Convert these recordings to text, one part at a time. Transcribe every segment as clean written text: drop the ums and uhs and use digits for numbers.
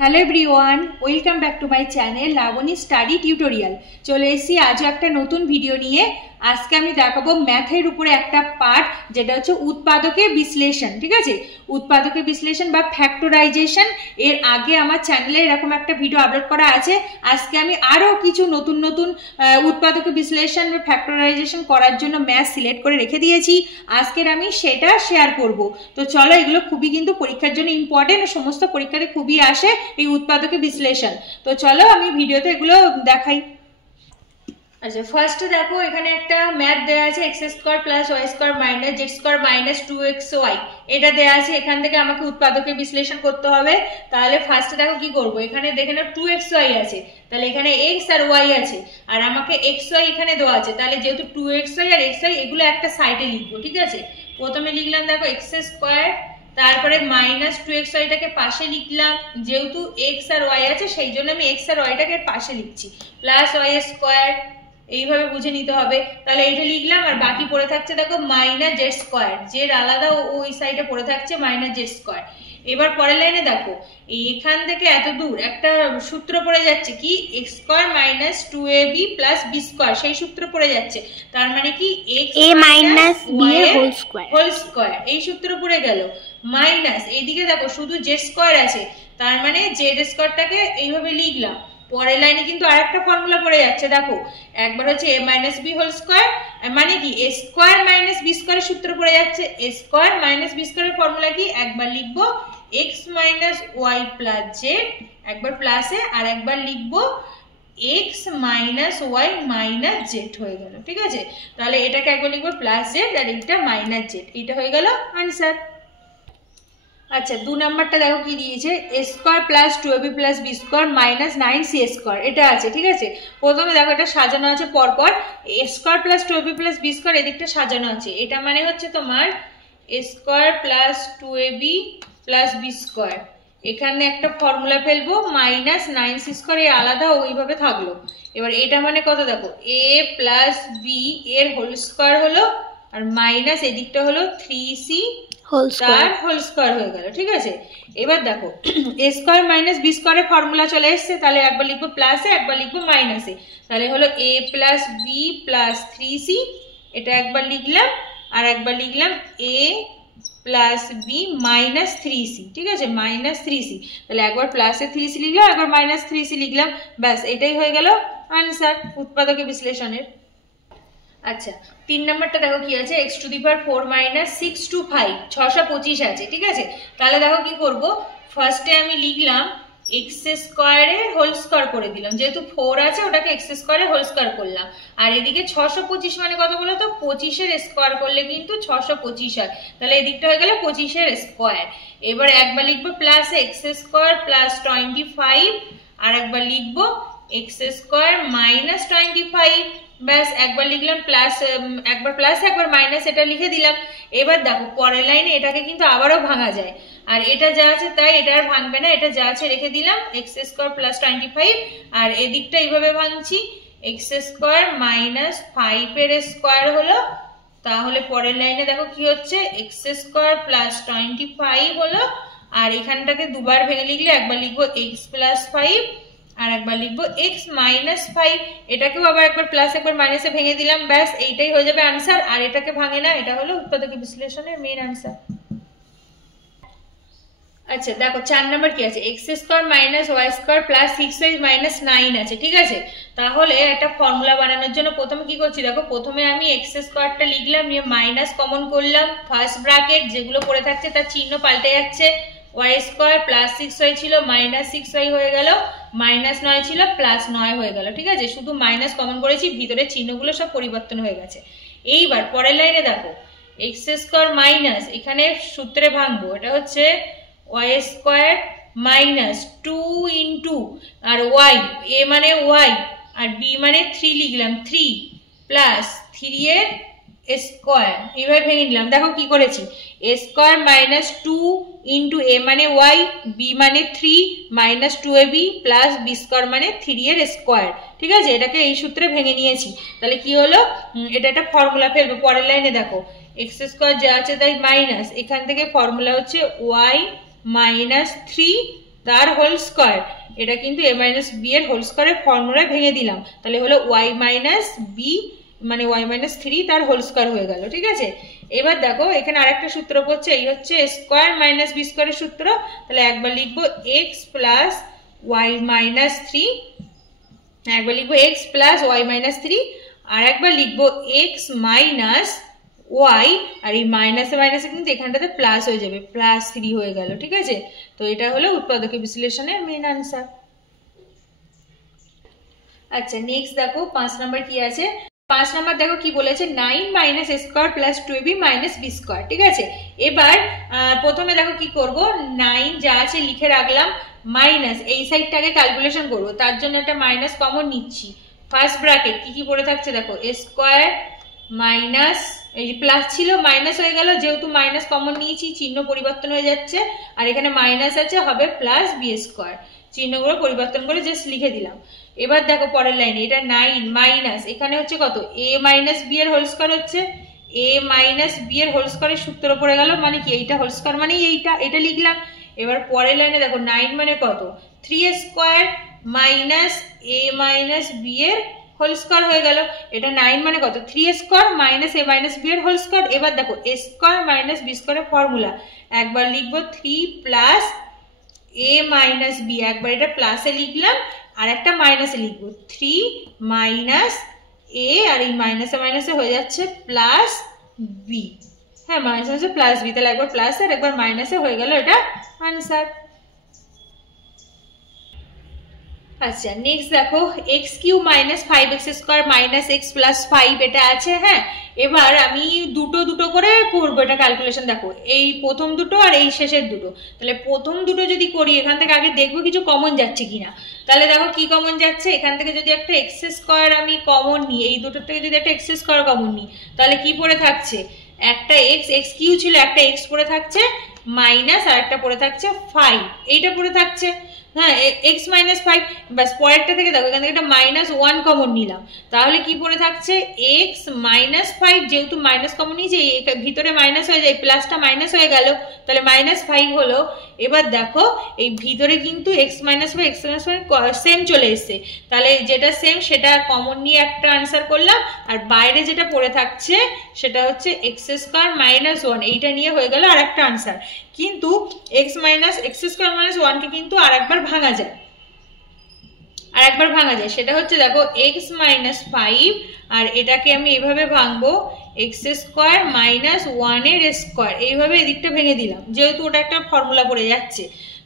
Hello everyone, welcome back to my channel Labani study tutorial. চলে এসেছি আজও একটা নতুন ভিডিও নিয়ে। আজকে আমি দেখাবো ম্যাথের উপরে একটা পার্ট, যেটা হচ্ছে উৎপাদকের বিশ্লেষণ। ঠিক আছে, উৎপাদকের বিশ্লেষণ বা ফ্যাক্টরাইজেশন। এর আগে আমার চ্যানেলে এরকম একটা ভিডিও আপলোড করা আছে। আজকে আমি আরও কিছু নতুন নতুন উৎপাদকের বিশ্লেষণ বা ফ্যাক্টরাইজেশন করার জন্য ম্যাথ সিলেক্ট করে রেখে দিয়েছি। আজকের আমি সেটা শেয়ার করব। তো চলো, এগুলো খুবই কিন্তু পরীক্ষার জন্য ইম্পর্টেন্ট, সমস্ত পরীক্ষাতে খুবই আসে এই উৎপাদকের বিশ্লেষণ। তো চলো আমি ভিডিওতে এগুলো দেখাই। আচ্ছা, ফার্স্টে দেখো এখানে একটা ম্যাথ দেওয়া আছে, X square plus Y square minus Z square minus 2xy। এটা দেওয়া আছে, এখান থেকে আমাকে উৎপাদকের বিশ্লেষণ করতে হবে। তাহলে ফার্স্টে দেখো কি করবো, এখানে দেখে নাও 2xy আছে, তাহলে এখানে x আর y আছে, আর আমাকে xy এখানে দেওয়া আছে। তাহলে যেহেতু 2xy আর xy এগুলো একটা সাইডে লিখবো। ঠিক আছে, প্রথমে লিখলাম দেখো এক্স স্কোয়ার, তারপরে মাইনাস 2xyটাকে পাশে লিখলাম, যেহেতু x আর y আছে সেই জন্য আমি x আর yটাকে পাশে লিখছি, প্লাস ওয়াই স্কোয়ার। এইভাবে বুঝে নিতে হবে। তাহলে এইটা লিখলাম, আর বাকি পড়ে থাকছে দেখো মাইনাস জেড স্কোয়ার, জেড আলাদা ওই সাইডে পড়ে থাকছে মাইনাস জেড স্কোয়ার। এবার পরের লাইনে দেখো এখান থেকে এত দূর একটা সূত্র পড়ে যাচ্ছে, কি X square minus 2ab plus B square, সেই সূত্র পড়ে যাচ্ছে। তার মানে কি X minus B whole square, এই সূত্র পড়ে গেল। মাইনাস এইদিকে দেখো শুধু জেড স্কোয়ার আছে, তার মানে জেড স্কোয়ারটাকে এইভাবে লিখলাম। পরের লাইনে কিন্তু আরেকটা ফর্মুলা পড়ে যাচ্ছে, দেখো একবার হচ্ছে a minus B whole square, মানে কি এ স্কোয়ার মাইনাস বি স্কোয়ারের সূত্র পড়ে যাচ্ছে। এ স্কোয়ার মাইনাস বি স্কোয়ারের ফর্মুলা কি, একবার লিখবো X minus Y plus Z, একবার প্লাসে, আর একবার লিখবো X minus Y minus Z হয়ে গেল। ঠিক আছে, তাহলে এটাকে একবার লিখবো প্লাস জেড আর এটা মাইনাস জেড, এটা হয়ে গেল আনসার। আচ্ছা, 2 নাম্বারটা দেখো কি দিয়েছে, A square plus 2ab plus B square minus 9c square, এটা আছে। ঠিক আছে, প্রথমে দেখো এটা সাজানো আছে পরপর, A square plus 2ab plus B square এদিকটা সাজানো আছে। এটা মানে হচ্ছে তোমার A square plus 2ab plus B square, এখানে একটা ফর্মুলা ফেলবো মাইনাস 9c স্কোয়ার, এই আলাদা ওইভাবে থাকলো। এবার এটা মানে কত দেখো, a প্লাস বি এর হোল স্কোয়ার হলো, আর মাইনাস এদিকটা হলো 3c তার হোল স্কোয়ার হয়ে গেল। ঠিক আছে, এবার দেখো এ স্কোয়ার মাইনাস বি স্কোয়ারের ফর্মুলা চলে এসছে, তাহলে একবার লিখবো প্লাসে, একবার লিখবো মাইনাসে। তাহলে হলো এ প্লাস বি প্লাস 3c, এটা একবার লিখলাম, আর একবার লিখলাম এ প্লাস বি মাইনাস 3c। ঠিক আছে, মাইনাস 3c, তাহলে একবার প্লাসে 3c লিখলাম, একবার মাইনাস 3c লিখলাম, ব্যাস এটাই হয়ে গেল আনসার উৎপাদকের বিশ্লেষণের। আচ্ছা, 3 নাম্বারটা দেখো কি আছে, x to the power 4 minus 625, 625 আছে। ঠিক আছে, তাহলে দেখো কি করব, ফার্স্টে আমি লিখলাম এক্স স্কোয়ারে হোল স্কোয়ার করে দিলাম, যেহেতু 4 আছে ওটাকে এক্স স্কোয়ারে হোল স্কোয়ার করলাম, আর এদিকে 625 মানে কত বলো তো, 25-এর স্কোয়ার করলে কিন্তু 625 হয়, তাহলে এদিকটা হয়ে গেল 25-এর স্কোয়ার। এবার একবার লিখবো প্লাস এক্স স্কোয়ার প্লাস 25, আর একবার লিখবো এক্স স্কোয়ার মাইনাস 25, ব্যাস একবার লিখলাম প্লাস, একবার প্লাস একবার মাইনাস, এটা লিখে দিলাম। এবার দেখো পরের লাইনে এটাকে কিন্তু আবারও ভাঙা যায়, আর এটা যা আছে তাই, এটা আর ভাঙবে না, এটা যা আছে রেখে দিলাম এক্স স্কোয়ার প্লাস 25, আর এদিকটা এইভাবে ভাঙছি এক্স স্কোয়ার মাইনাস 5 এর স্কোয়ার হলো। তাহলে পরের লাইনে দেখো কি হচ্ছে, এক্স স্কোয়ার প্লাস 25 হলো, আর এখানটাকে দুবার ভেঙে লিখলে একবার লিখবো এক্স প্লাস 5, আর একবার লিখবো x মাইনাস 5, এটাকেও আবার একবার প্লাস একবার মাইনাসে ভেঙে দিলাম, ব্যাস এইটাই হয়ে যাবে আনসার। আর এটাকে ভাঙে না, এটা হলো উৎপাদকের বিশ্লেষণের মেইন আনসার। আচ্ছা দেখো 4 নাম্বার কি আছে, X square minus Y square plus 6y minus 9 আছে। ঠিক আছে, তাহলে একটা ফর্মুলা বানানোর জন্য প্রথমে কি করছি দেখো, প্রথমে আমি এক্স স্কোয়ারটা লিখলাম, নিয়ে মাইনাস কমন করলাম, ফার্স্ট ব্র্যাকেট যেগুলো পড়ে থাকছে তার চিহ্ন পাল্টে যাচ্ছে, ওয়াই স্কোয়ার প্লাস 6y ছিল মাইনাস 6y হয়ে গেল, মাইনাস 9 ছিল প্লাস 9 হয়ে গেল। ঠিক আছে, শুধু মাইনাস কমন করেছি, ভিতরে চিহ্নগুলো সব পরিবর্তন হয়ে গেছে। এইবার পরের লাইনে দেখো এক্স স্কোয়ার মাইনাস, এখানে সূত্রে ভাঙবো, এটা হচ্ছে ওয়াই স্কোয়ার মাইনাস 2 ইন্টু, আর ওয়াই, এ মানে ওয়াই আর বি মানে 3 লিখলাম 3 প্লাস 3 এর স্কোয়ার, এইভাবে ভেঙে নিলাম। দেখো কি করেছি, এ স্কোয়ার মাইনাস 2 ইন্টু এ মানে ওয়াই, বি মানে 3 minus 2ab plus B square মানে 3 এর স্কোয়ার। ঠিক আছে, এটাকে এই সূত্রে ভেঙে নিয়েছি। তাহলে কি হলো, এটা একটা ফর্মুলা ফেলবো। পরের লাইনে দেখো এক্স স্কোয়ার যা আছে তাই মাইনাস, এখান থেকে ফর্মুলা হচ্ছে ওয়াই মাইনাস 3 তার হোল স্কোয়ার, এটা কিন্তু a মাইনাস বি এর হোল স্কোয়ারের ফর্মুলায় ভেঙে দিলাম, তাহলে হলো y মাইনাস বি মানে y মাইনাস 3 তার হোল স্কোয়ার হয়ে গেল। ঠিক আছে, এবার দেখো এখানে আরেকটা সূত্র পড়ছে, এই হচ্ছে স্কোয়ার মাইনাস বি স্কোয়ারের সূত্র। তাহলে একবার লিখবো এক্স প্লাস ওয়াই মাইনাস 3, একবার লিখবো এক্স প্লাস ওয়াই মাইনাস 3, আর একবার লিখবো এক্স মাইনাস ওয়াই, আর এই মাইনাসে মাইনাসে কিন্তু এখানটাতে প্লাস হয়ে যাবে, প্লাস 3 হয়ে গেল। ঠিক আছে, তো এটা হলো উৎপাদকে বিশ্লেষণের মেন আনসার। আচ্ছা নেক্সট দেখো 5 নাম্বার কি আছে। 5 নাম্বার দেখো কি বলেছে, 9 minus A square plus 2ab minus B square. ঠিক আছে, এবার প্রথমে দেখো কি করব, 9 যা আছে লিখে রাখলাম, মাইনাস এই সাইডটাকে ক্যালকুলেশন করব, তার জন্য একটা মাইনাস কমন নিচ্ছি। ফার্স্ট ব্র্যাকেট কি কি পড়ে থাকছে দেখো, এ স্কোয়ার মাইনাস, এই প্লাস ছিল মাইনাস হয়ে গেল, যেহেতু মাইনাস কমন নিয়েছি চিহ্ন পরিবর্তন হয়ে যাচ্ছে, আর এখানে মাইনাস আছে হবে প্লাস বি স্কোয়ার, চিহ্নগুলো পরিবর্তন করে জাস্ট লিখে দিলাম। এবার দেখো পরের লাইনে, এটা 9 মাইনাস এখানে হচ্ছে কত, a মাইনাস বি এর হোল স্কোয়ার হচ্ছে, a মাইনাস বি এর হোল স্কোয়ারের সূত্র পড়ে গেল, মানে কি এইটা হোল স্কোয়ার মানে এইটা, এটা লিখলাম। এবার পরের লাইনে দেখো 9 মানে কত, 3 square minus a minus B এর হোল স্কোয়ার হয়ে গেল। এটা 9 মানে কত, 3 square minus a minus B এর হোল স্কোয়ার। এবার দেখো a স্কোয়ার মাইনাস বি স্কোয়ারের ফর্মুলা, একবার লিখবো 3 প্লাস a মাইনাস বি, একবার এটা প্লাসে লিখলাম আর একটা মাইনাসে লিখবো, 3 মাইনাস a, আর এই মাইনাসে মাইনাসে হয়ে যাচ্ছে প্লাস বি। হ্যাঁ মাইনাস হচ্ছে প্লাস বি, তাহলে একবার প্লাস আর একবার মাইনাসে হয়ে গেল এটা আনসার। আচ্ছা নেক্সট দেখো X cube minus 5x square minus X plus 5 এটা আছে। হ্যাঁ এবার আমি দুটো দুটো করে করবো এটা ক্যালকুলেশন। দেখো এই প্রথম দুটো আর এই শেষের দুটো, তাহলে প্রথম দুটো যদি করি এখান থেকে আগে দেখবো কিছু কমন যাচ্ছে কিনা। তাহলে দেখো কি কমন যাচ্ছে, এখান থেকে যদি একটা এক্স স্কোয়ার আমি কমন নিই, এই দুটোর থেকে যদি একটা এক্স স্কোয়ার কমন নিই, তাহলে কি পড়ে থাকছে, একটা এক্স কিউ ছিল, একটা এক্স পড়ে থাকছে, মাইনাস আর একটা পড়ে থাকছে 5, এইটা পড়ে থাকছে। হ্যাঁ এক্স মাইনাস 5, ব্যাস পরেরটা থেকে দেখো এখান থেকে একটা মাইনাস 1 কমন নিলাম, তাহলে কি পড়ে থাকছে এক্স মাইনাস 5, যেহেতু মাইনাস কমন নিয়েছে ভিতরে মাইনাস হয়ে যায়, প্লাসটা মাইনাস হয়ে গেল, তাহলে মাইনাস 5 হলো। এবার দেখো এই ভিতরে কিন্তু x minus 5 x minus 5 same চলে এসছে, তাহলে যেটা সেম সেটা কমন নিয়ে একটা আনসার করলাম, আর বাইরে যেটা পড়ে থাকছে সেটা হচ্ছে এক্স স্কোয়ার মাইনাস 1, এইটা নিয়ে হয়ে গেল আর একটা আনসার। কিন্তু এক্স স্কোয়ার মাইনাস 1কে কিন্তু আর একবার ভাঙা যায়, সেটা হচ্ছে দেখো এক্স মাইনাস 5, আর এটাকে আমি এভাবে ভাঙবো এক্স স্কোয়ার মাইনাস 1 এর স্কোয়ার, এইভাবে এদিকটা ভেঙে দিলাম, যেহেতু ওটা একটা ফর্মুলা পড়ে যাচ্ছে।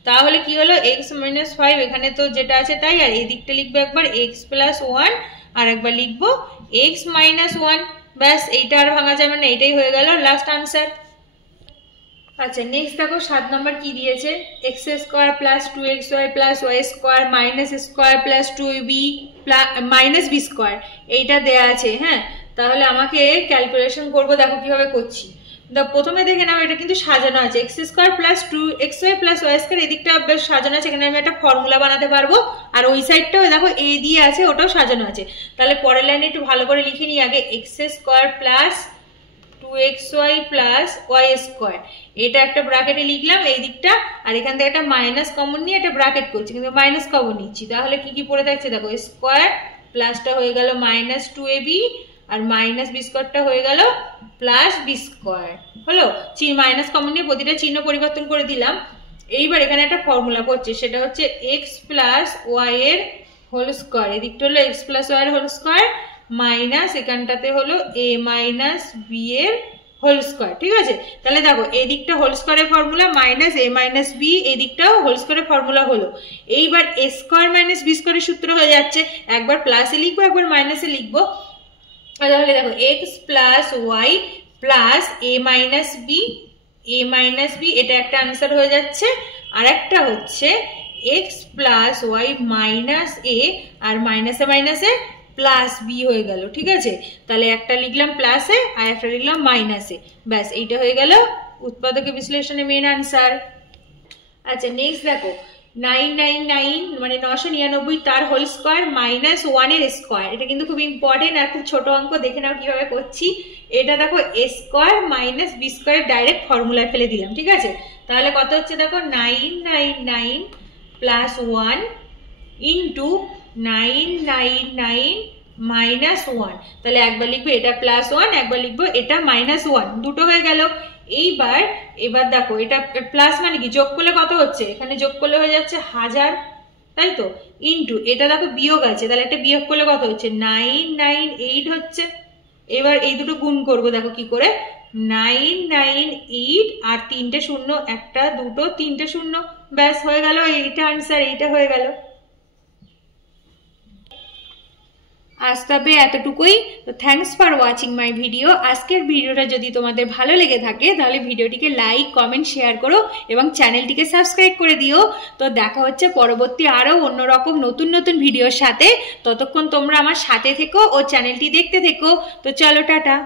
তাহলে কি হলো এক্স মাইনাস 5, এখানে তো যেটা আছে তাই, আর এদিকটা লিখবো একবার এক্স প্লাস 1, আর একবার লিখবো এক্স মাইনাস 1, ব্যাস এইটা আর ভাঙা যাবে না, এটাই হয়ে গেল লাস্ট আনসার। আচ্ছা নেক্সট দেখো 7 নম্বর কি দিয়েছে, X square plus 2xy plus Y square minus square plus 2b minus B square, এইটা দেয়া আছে। হ্যাঁ তাহলে আমাকে ক্যালকুলেশন করবো, দেখো কিভাবে করছি। প্রথমে দেখে নাও এটা কিন্তু সাজানো আছে, X square plus 2xy plus Y square, এদিকটা বেশ সাজানো আছে, এখানে আমি একটা ফর্মুলা বানাতে পারবো, আর ওই সাইডটাও দেখো এ দিয়ে আছে, ওটাও সাজানো আছে। তাহলে পরের লাইনে একটু ভালো করে লিখে নিই আগে, X square plus 2xy plus Y square, এটা একটা ব্র্যাকেটে লিখলাম এই দিকটা, আর এখান থেকে একটা মাইনাস কমন নিয়ে একটা ব্র্যাকেট করছি, কিন্তু মাইনাস কমন নিচ্ছি, তাহলে কি কি পড়ে থাকছে দেখো স্কোয়ার প্লাসটা হয়ে গেল মাইনাস 2ab, আর মাইনাস বি স্কোয়ারটা হয়ে গেল প্লাস বি স্কোয়ার হলো, মাইনাস কমন নিয়ে প্রতিটা চিহ্ন পরিবর্তন করে দিলাম। এইবার এখানে একটা ফর্মুলা করছে, সেটা হচ্ছে এক্স প্লাস ওয়াই এর হোল স্কোয়ার, এদিকটা হলো এক্স প্লাস ওয়াই এর হোল স্কোয়ার মাইনাস এখানটাতে হলো এ মাইনাস বি এর হোল স্কোয়ার। ঠিক আছে, তাহলে দেখো এই দিকটা হোল স্কোয়ারের ফর্মুলা মাইনাস এ মাইনাস বি, এই দিকটাও হোল স্কোয়ারের ফর্মুলা হলো। এইবার এ স্কোয়ার মাইনাস বি স্কোয়ারের সূত্র হয়ে যাচ্ছে, একবার প্লাসে লিখবো একবার মাইনাসে লিখবো। তাহলে দেখো এক্স প্লাস ওয়াই প্লাস এ মাইনাস বি, এটা একটা আনসার হয়ে যাচ্ছে। আর একটা হচ্ছে এক্স প্লাস ওয়াই মাইনাস এ, আর মাইনাসে মাইনাসে প্লাস বি হয়ে গেল। ঠিক আছে, তাহলে একটা লিখলাম প্লাসে আর একটা লিখলাম মাইনাসে, ব্যাস এইটা হয়ে গেল উৎপাদকে বিশ্লেষণে মেন আনসার। আচ্ছা নেক্সট দেখো 999 মানে 999 তার হোল স্কোয়ার মাইনাস 1 এর স্কোয়ার, এটা কিন্তু খুব ইম্পর্টেন্ট আর খুব ছোট অঙ্ক, দেখে নাও কিভাবে করছি। এটা দেখো A square minus B square direct ফর্মুলায় ফেলে দিলাম। ঠিক আছে, তাহলে কত হচ্ছে দেখো 999 প্লাস 1 ইন্টু 999 মাইনাস 1। তাহলে একবার লিখবো এটা প্লাস 1, একবার লিখবো এটা মাইনাস 1, দুটো হয়ে গেল। এবার দেখো এটা প্লাস মানে কি যোগ করলে কত হচ্ছে, এখানে যোগ করলে হয়ে যাচ্ছে 1000, তাই তো, ইন্টু এটা দেখো বিয়োগ আছে, তাহলে একটা বিয়োগ করলে কত হচ্ছে 998 হচ্ছে। এবার এই দুটো গুণ করবো, দেখো কি করে, 998 আর 3টে শূন্য, 1 2 3টে শূন্য, ব্যাস হয়ে গেল, এইটা আনসার, এইটা হয়ে গেল। আজ তবে এতটুকুই। তো thanks for watching my video. আজকের ভিডিওটা যদি তোমাদের ভালো লেগে থাকে তাহলে ভিডিওটিকে লাইক, কমেন্ট, শেয়ার করো এবং চ্যানেলটিকে সাবস্ক্রাইব করে দিও। তো দেখা হচ্ছে পরবর্তী আরও অন্যরকম নতুন নতুন ভিডিওর সাথে। ততক্ষণ তোমরা আমার সাথে থেকো ও চ্যানেলটি দেখতে থেকো। তো চলো, টাটা।